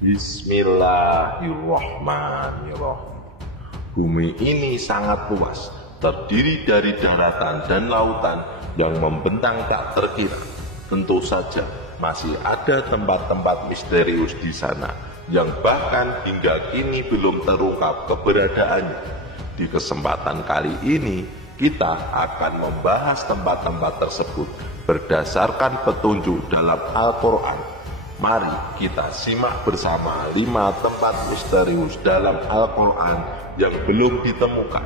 Bismillahirrahmanirrahim. Bumi ini sangat luas, terdiri dari daratan dan lautan yang membentang tak terkira. Tentu saja masih ada tempat-tempat misterius di sana yang bahkan hingga kini belum terungkap keberadaannya. Di kesempatan kali ini kita akan membahas tempat-tempat tersebut berdasarkan petunjuk dalam Al-Quran. Mari kita simak bersama 5 tempat misterius dalam Al-Quran yang belum ditemukan.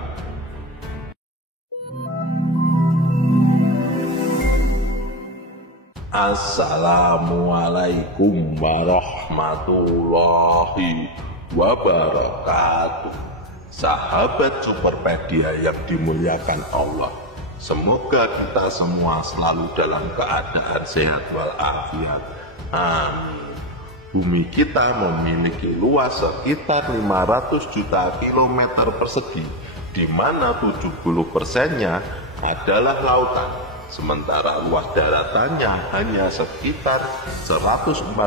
Assalamualaikum warahmatullahi wabarakatuh. Sahabat Superpedia yang dimuliakan Allah, semoga kita semua selalu dalam keadaan sehat walafiat. Amin. Bumi kita memiliki luas sekitar 500 juta kilometer persegi, di mana 70%-nya adalah lautan, sementara luas daratannya hanya sekitar 149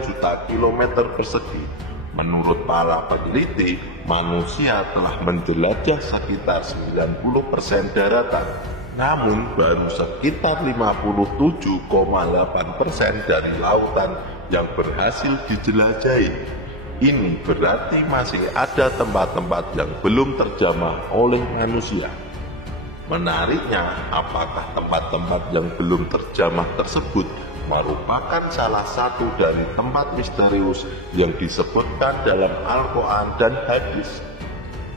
juta kilometer persegi. Menurut para peneliti, manusia telah menjelajah sekitar 90% daratan, namun baru sekitar 57,8% dari lautan yang berhasil dijelajahi. Ini berarti masih ada tempat-tempat yang belum terjamah oleh manusia. Menariknya, apakah tempat-tempat yang belum terjamah tersebut merupakan salah satu dari tempat misterius yang disebutkan dalam Al-Quran dan hadis?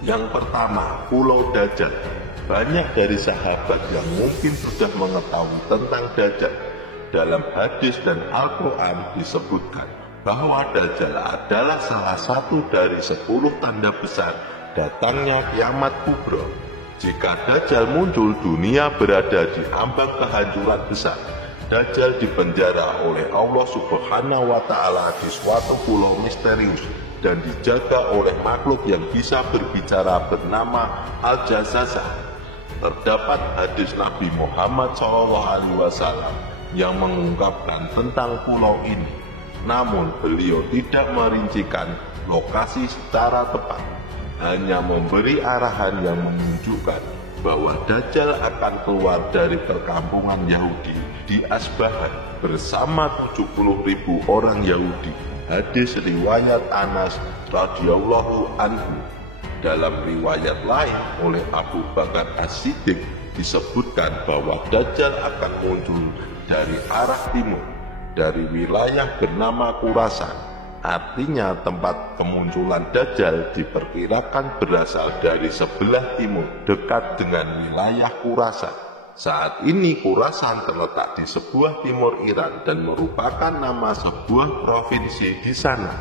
Yang pertama, Pulau Dajjal. Banyak dari sahabat yang mungkin sudah mengetahui tentang Dajjal. Dalam hadis dan Al-Quran disebutkan bahwa Dajjal adalah salah satu dari 10 tanda besar datangnya kiamat kubra. Jika Dajjal muncul, dunia berada di ambang kehancuran besar. Dajjal dipenjara oleh Allah Subhanahu wa Ta'ala di suatu pulau misterius dan dijaga oleh makhluk yang bisa berbicara bernama Al-Jassasa. Terdapat hadis Nabi Muhammad SAW yang mengungkapkan tentang pulau ini, namun beliau tidak merincikan lokasi secara tepat, hanya memberi arahan yang menunjukkan bahwa Dajjal akan keluar dari perkampungan Yahudi di Asbahan bersama 70.000 orang Yahudi. Hadis riwayat Anas radhiyallahu anhu. Dalam riwayat lain oleh Abu Bakar As-Siddiq disebutkan bahwa Dajjal akan muncul dari arah timur, dari wilayah bernama Khurasan. Artinya tempat kemunculan Dajjal diperkirakan berasal dari sebelah timur, dekat dengan wilayah Khurasan. Saat ini Khurasan terletak di sebuah timur Iran dan merupakan nama sebuah provinsi di sana.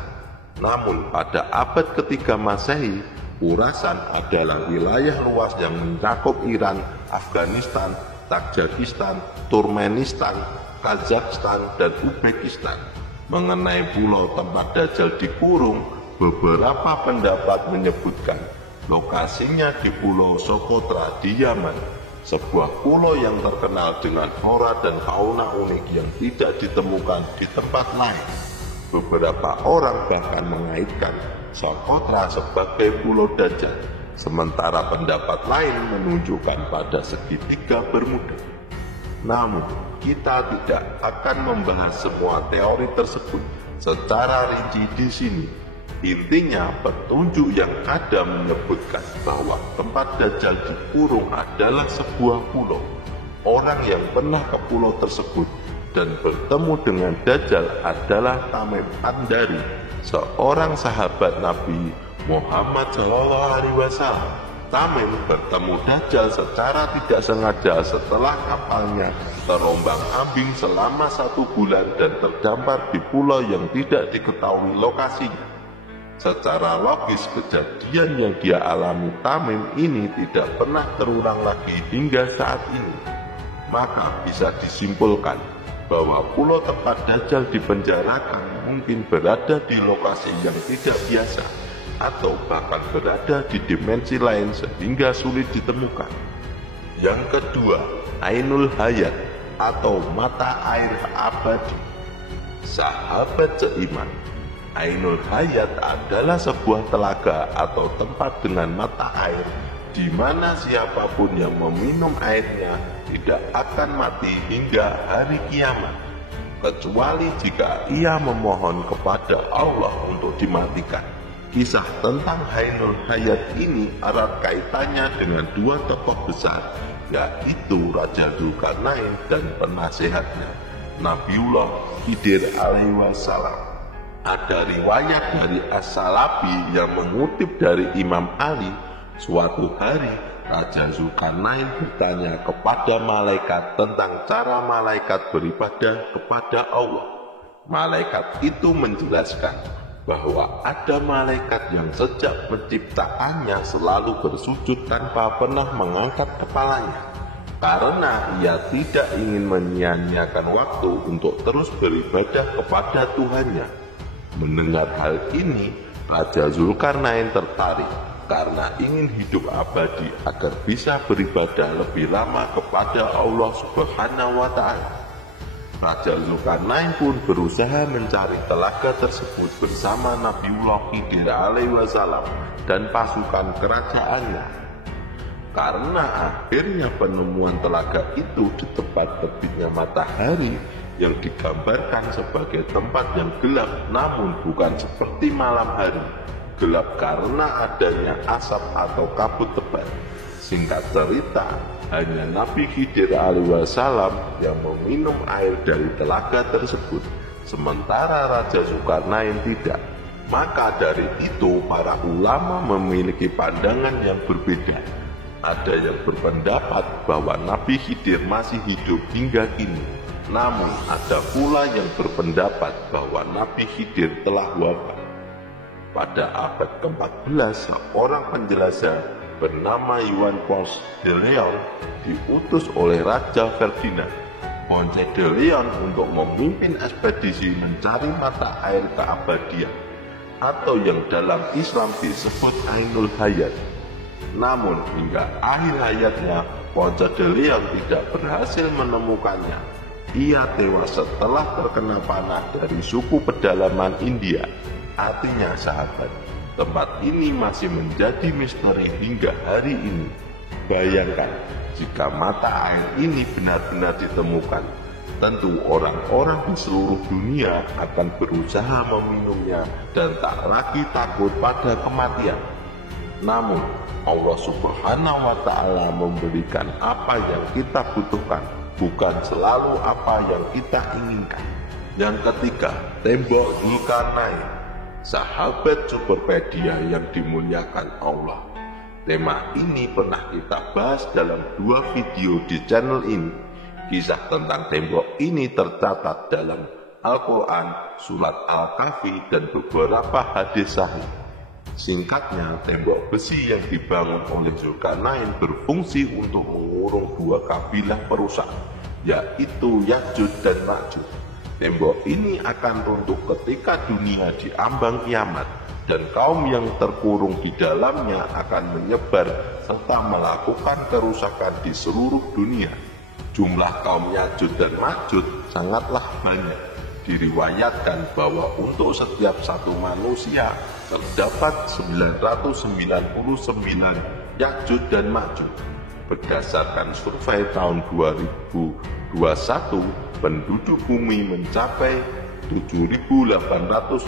Namun pada abad ketiga Masehi, Khurasan adalah wilayah luas yang mencakup Iran, Afghanistan, Tajikistan, Turkmenistan, Kazakhstan, dan Uzbekistan. Mengenai pulau tempat Dajjal dikurung, beberapa pendapat menyebutkan lokasinya di Pulau Socotra di Yaman, sebuah pulau yang terkenal dengan flora dan fauna unik yang tidak ditemukan di tempat lain. Beberapa orang bahkan mengaitkan Socotra sebagai Pulau Dajjal, sementara pendapat lain menunjukkan pada segitiga Bermuda. Namun, kita tidak akan membahas semua teori tersebut secara rinci di sini. Intinya, petunjuk yang ada menyebutkan bahwa tempat Dajjal dikurung adalah sebuah pulau. Orang yang pernah ke pulau tersebut dan bertemu dengan Dajjal adalah Tamim An-Dari, seorang sahabat Nabi Muhammad SAW. Tamim bertemu Dajjal secara tidak sengaja setelah kapalnya terombang-ambing selama 1 bulan dan terdampar di pulau yang tidak diketahui lokasinya. Secara logis, kejadian yang dia alami Tamim ini tidak pernah terulang lagi hingga saat ini. Maka bisa disimpulkan bahwa pulau tempat Dajjal dipenjarakan mungkin berada di lokasi yang tidak biasa, atau bahkan berada di dimensi lain sehingga sulit ditemukan. Yang kedua, Ainul Hayat atau mata air abadi. Sahabat seiman, Ainul Hayat adalah sebuah telaga atau tempat dengan mata air di mana siapapun yang meminum airnya tidak akan mati hingga hari kiamat, kecuali jika ia memohon kepada Allah untuk dimatikan. Kisah tentang Ainul Hayat ini erat kaitannya dengan dua tokoh besar, yaitu Raja Dzulkarnain dan penasehatnya, Nabiullah Khidir alaihi wassalam. Ada riwayat dari As-Salafi yang mengutip dari Imam Ali, suatu hari Raja Dzulkarnain bertanya kepada malaikat tentang cara malaikat beribadah kepada Allah. Malaikat itu menjelaskan bahwa ada malaikat yang sejak penciptaannya selalu bersujud tanpa pernah mengangkat kepalanya, karena ia tidak ingin menyia-nyiakan waktu untuk terus beribadah kepada Tuhannya. Mendengar hal ini, Raja Dzulkarnain tertarik karena ingin hidup abadi agar bisa beribadah lebih lama kepada Allah Subhanahu wa Ta'ala. Raja Dzulkarnain pun berusaha mencari telaga tersebut bersama Nabiullah Khidir alaihi wassalam dan pasukan kerajaannya. Karena akhirnya penemuan telaga itu di tempat terbitnya matahari yang digambarkan sebagai tempat yang gelap, namun bukan seperti malam hari, gelap karena adanya asap atau kabut tebal. Singkat cerita, hanya Nabi Khidir alaihi wassalam yang meminum air dari telaga tersebut, sementara Raja Dzulkarnain tidak. Maka dari itu para ulama memiliki pandangan yang berbeda. Ada yang berpendapat bahwa Nabi Khidir masih hidup hingga kini, namun ada pula yang berpendapat bahwa Nabi Khidir telah wafat. Pada abad ke-14, seorang penjelajah bernama Juan Ponce de Leon diutus oleh Raja Ferdinand Ponce de Leon untuk memimpin ekspedisi mencari mata air keabadian, atau yang dalam Islam disebut Ainul Hayat. Namun hingga akhir hayatnya, Ponce de Leon tidak berhasil menemukannya. Ia tewas setelah terkena panah dari suku pedalaman India, artinya sahabat. Tempat ini masih menjadi misteri hingga hari ini. Bayangkan, jika mata air ini benar-benar ditemukan, tentu orang-orang di seluruh dunia akan berusaha meminumnya dan tak lagi takut pada kematian. Namun, Allah Subhanahu wa Ta'ala memberikan apa yang kita butuhkan, bukan selalu apa yang kita inginkan. Yang ketiga, tembok Dzulkarnain, sahabat Superpedia yang dimuliakan Allah. Tema ini pernah kita bahas dalam 2 video di channel ini. Kisah tentang tembok ini tercatat dalam Al-Quran, Surat Al-Kahfi, dan beberapa hadis sahih. Singkatnya, tembok besi yang dibangun oleh Dzulkarnain berfungsi untuk mengurung 2 kabilah perusak, yaitu Ya'juj dan Ma'juj. Tembok ini akan runtuh ketika dunia diambang kiamat, dan kaum yang terkurung di dalamnya akan menyebar serta melakukan kerusakan di seluruh dunia. Jumlah kaum Ya'juj dan Ma'juj sangatlah banyak. Diriwayatkan bahwa untuk setiap satu manusia terdapat 999 Ya'juj dan Ma'juj. Berdasarkan survei tahun 2021, penduduk bumi mencapai 7.888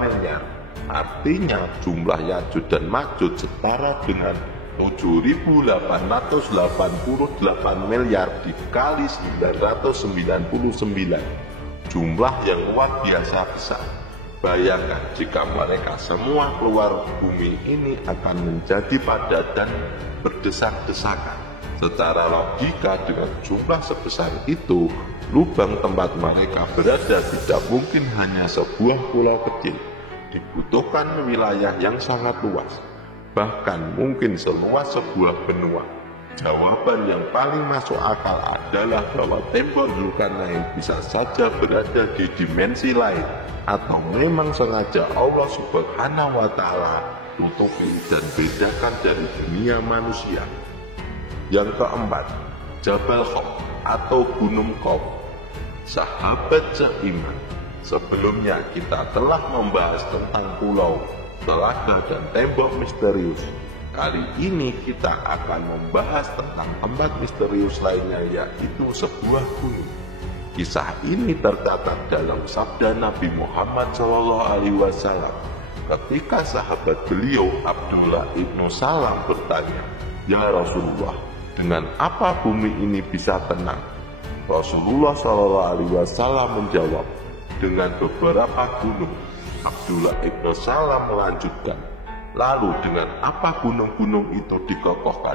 miliar. Artinya jumlah Ya'juj dan Ma'juj setara dengan 7.888 miliar dikali 999. Jumlah yang luar biasa besar. Bayangkan jika mereka semua keluar bumi ini akan menjadi padat dan berdesak-desakan. Secara logika dengan jumlah sebesar itu, lubang tempat mereka berada tidak mungkin hanya sebuah pulau kecil. Dibutuhkan wilayah yang sangat luas, bahkan mungkin seluas sebuah benua. Jawaban yang paling masuk akal adalah bahwa tembok Dzulkarnain bisa saja berada di dimensi lain, atau memang sengaja Allah Subhanahu wa Ta'ala tutupi dan bedakan dari dunia manusia. Yang keempat, Jabal Khawf atau Gunung Khawf. Sahabat seiman, Sebelumnya kita telah membahas tentang pulau, telaga, dan tembok misterius. Kali ini kita akan membahas tentang tempat misterius lainnya, yaitu sebuah gunung. Kisah ini tercatat dalam sabda Nabi Muhammad SAW ketika sahabat beliau Abdullah ibnu Salam bertanya, "Ya Rasulullah, dengan apa bumi ini bisa tenang?" Rasulullah SAW menjawab, "Dengan beberapa gunung." Abdullah ibnu Salam melanjutkan, "Lalu dengan apa gunung-gunung itu dikokohkan?"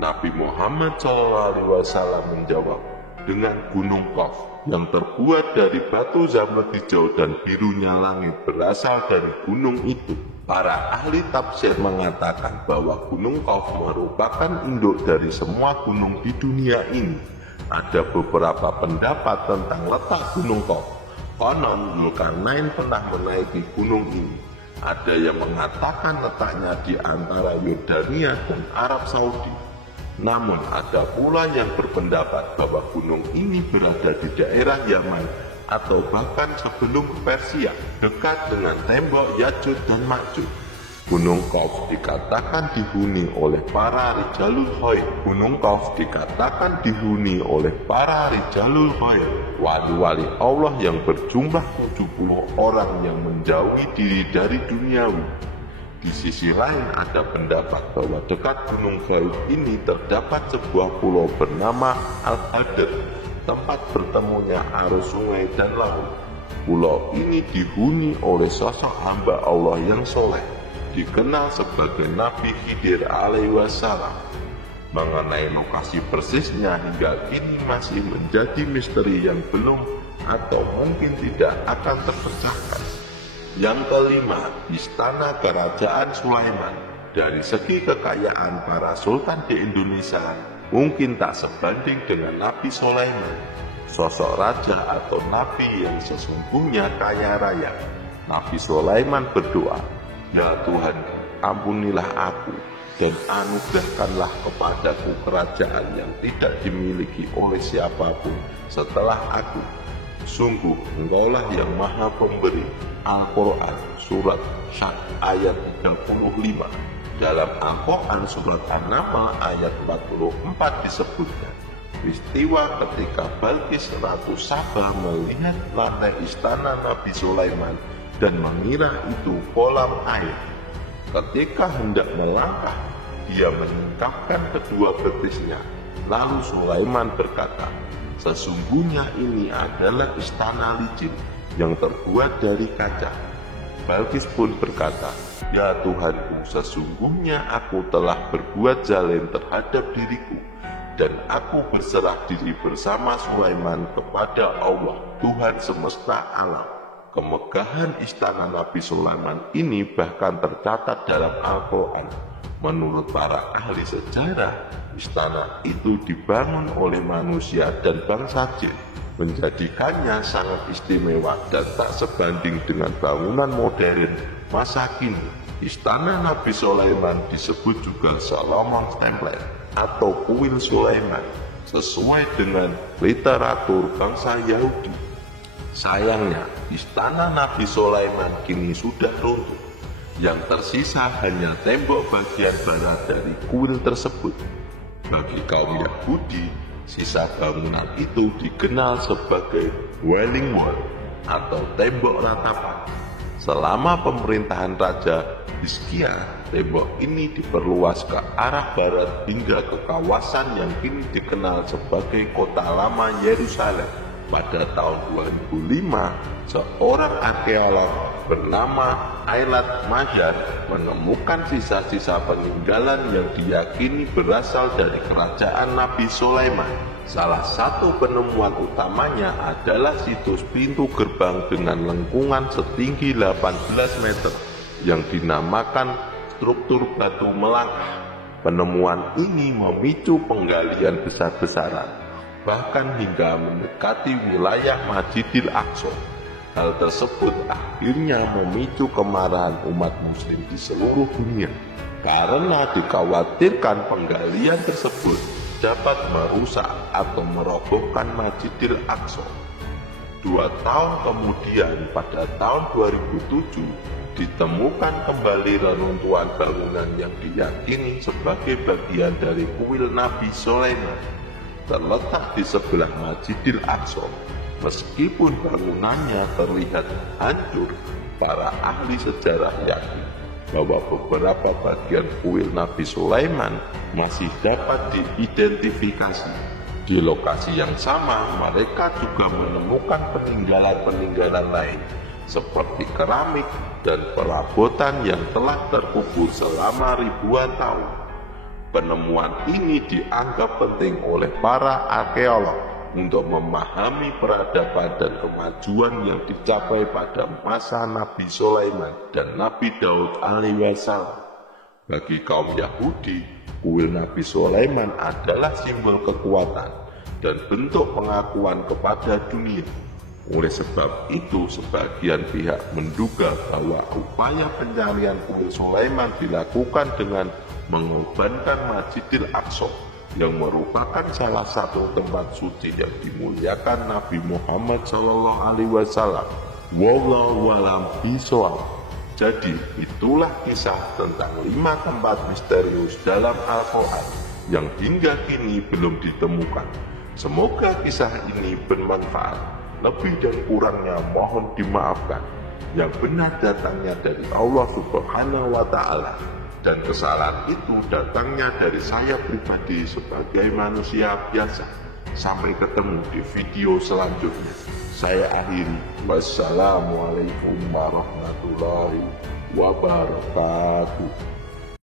Nabi Muhammad SAW menjawab, "Dengan gunung Qaf yang terbuat dari batu zamrud hijau dan birunya langit berasal dari gunung itu." Para ahli tafsir mengatakan bahwa gunung Qaf merupakan induk dari semua gunung di dunia ini. Ada beberapa pendapat tentang letak gunung Qaf. Konon Zulkarnain pernah menaiki gunung ini. Ada yang mengatakan letaknya di antara Yordania dan Arab Saudi. Namun ada pula yang berpendapat bahwa gunung ini berada di daerah Yaman atau bahkan sebelum Persia, dekat dengan tembok Ya'juj dan Ma'juj. Gunung Qaf dikatakan dihuni oleh para rijalul ghaib. Gunung Qaf dikatakan dihuni oleh para rijalul ghaib, wali-wali Allah yang berjumlah 70 orang yang menjauhi diri dari duniawi. Di sisi lain ada pendapat bahwa dekat gunung gaib ini terdapat sebuah pulau bernama Al-Hadr, tempat bertemunya arus sungai dan laut. Pulau ini dihuni oleh sosok hamba Allah yang soleh, dikenal sebagai Nabi Khidir alaihissalam. Mengenai lokasi persisnya hingga kini masih menjadi misteri yang belum atau mungkin tidak akan terpecahkan. Yang kelima, Istana Kerajaan Sulaiman. Dari segi kekayaan para sultan di Indonesia mungkin tak sebanding dengan Nabi Sulaiman, sosok raja atau nabi yang sesungguhnya kaya raya. Nabi Sulaiman berdoa, "Ya Tuhan, ampunilah aku dan anugerahkanlah kepadaku kerajaan yang tidak dimiliki oleh siapapun setelah aku. Sungguh Engkaulah yang Maha Pemberi." Al-Quran Surat Syad ayat 35. Dalam Al-Quran Surat An-Naml ayat 44 disebutkan, peristiwa ketika Balqis Ratu Saba melihat lantai istana Nabi Sulaiman dan mengira itu kolam air. Ketika hendak melangkah, dia menyingkapkan kedua betisnya. Lalu Sulaiman berkata, "Sesungguhnya ini adalah istana licin yang terbuat dari kaca." Balqis pun berkata, "Ya Tuhanku, sesungguhnya aku telah berbuat zalim terhadap diriku, dan aku berserah diri bersama Sulaiman kepada Allah, Tuhan semesta alam." Kemegahan istana Nabi Sulaiman ini bahkan tercatat dalam Al-Quran. Menurut para ahli sejarah, istana itu dibangun oleh manusia dan bangsa jin, menjadikannya sangat istimewa dan tak sebanding dengan bangunan modern masa kini. Istana Nabi Sulaiman disebut juga Solomon's Temple atau Kuil Sulaiman, sesuai dengan literatur bangsa Yahudi. Sayangnya, istana Nabi Sulaiman kini sudah runtuh. Yang tersisa hanya tembok bagian barat dari kuil tersebut. Bagi kaum Yahudi, sisa bangunan itu dikenal sebagai Wailing Wall atau tembok ratapan. Selama pemerintahan Raja Hizkia, tembok ini diperluas ke arah barat hingga ke kawasan yang kini dikenal sebagai Kota Lama Yerusalem. Pada tahun 2005, seorang arkeolog bernama Eilat Majar menemukan sisa-sisa peninggalan yang diyakini berasal dari kerajaan Nabi Sulaiman. Salah satu penemuan utamanya adalah situs pintu gerbang dengan lengkungan setinggi 18 meter yang dinamakan struktur batu melangkah. Penemuan ini memicu penggalian besar-besaran, bahkan hingga mendekati wilayah Masjidil Aqsa. Hal tersebut akhirnya memicu kemarahan umat muslim di seluruh dunia, karena dikhawatirkan penggalian tersebut dapat merusak atau merobohkan Masjidil Aqsa. 2 tahun kemudian, pada tahun 2007, ditemukan kembali reruntuhan bangunan yang diyakini sebagai bagian dari kuil Nabi Sulaiman, terletak di sebelah Masjidil Aqsa. Meskipun bangunannya terlihat hancur, para ahli sejarah yakin bahwa beberapa bagian kuil Nabi Sulaiman masih dapat diidentifikasi. Di lokasi yang sama, mereka juga menemukan peninggalan-peninggalan lain, seperti keramik dan perabotan yang telah terkubur selama ribuan tahun. Penemuan ini dianggap penting oleh para arkeolog untuk memahami peradaban dan kemajuan yang dicapai pada masa Nabi Sulaiman dan Nabi Daud alaihissalam. Bagi kaum Yahudi, kuil Nabi Sulaiman adalah simbol kekuatan dan bentuk pengakuan kepada dunia. Oleh sebab itu, sebagian pihak menduga bahwa upaya pencarian kuil Sulaiman dilakukan dengan mengorbankan Masjidil Aqsa, yang merupakan salah satu tempat suci yang dimuliakan Nabi Muhammad SAW. Wallahu a'lam bishawab. Jadi, itulah kisah tentang 5 tempat misterius dalam Al-Quran yang hingga kini belum ditemukan. Semoga kisah ini bermanfaat. Lebih dan kurangnya mohon dimaafkan. Yang benar datangnya dari Allah Subhanahu wa Ta'ala, dan kesalahan itu datangnya dari saya pribadi sebagai manusia biasa. Sampai ketemu di video selanjutnya. Saya akhiri. Wassalamualaikum warahmatullahi wabarakatuh.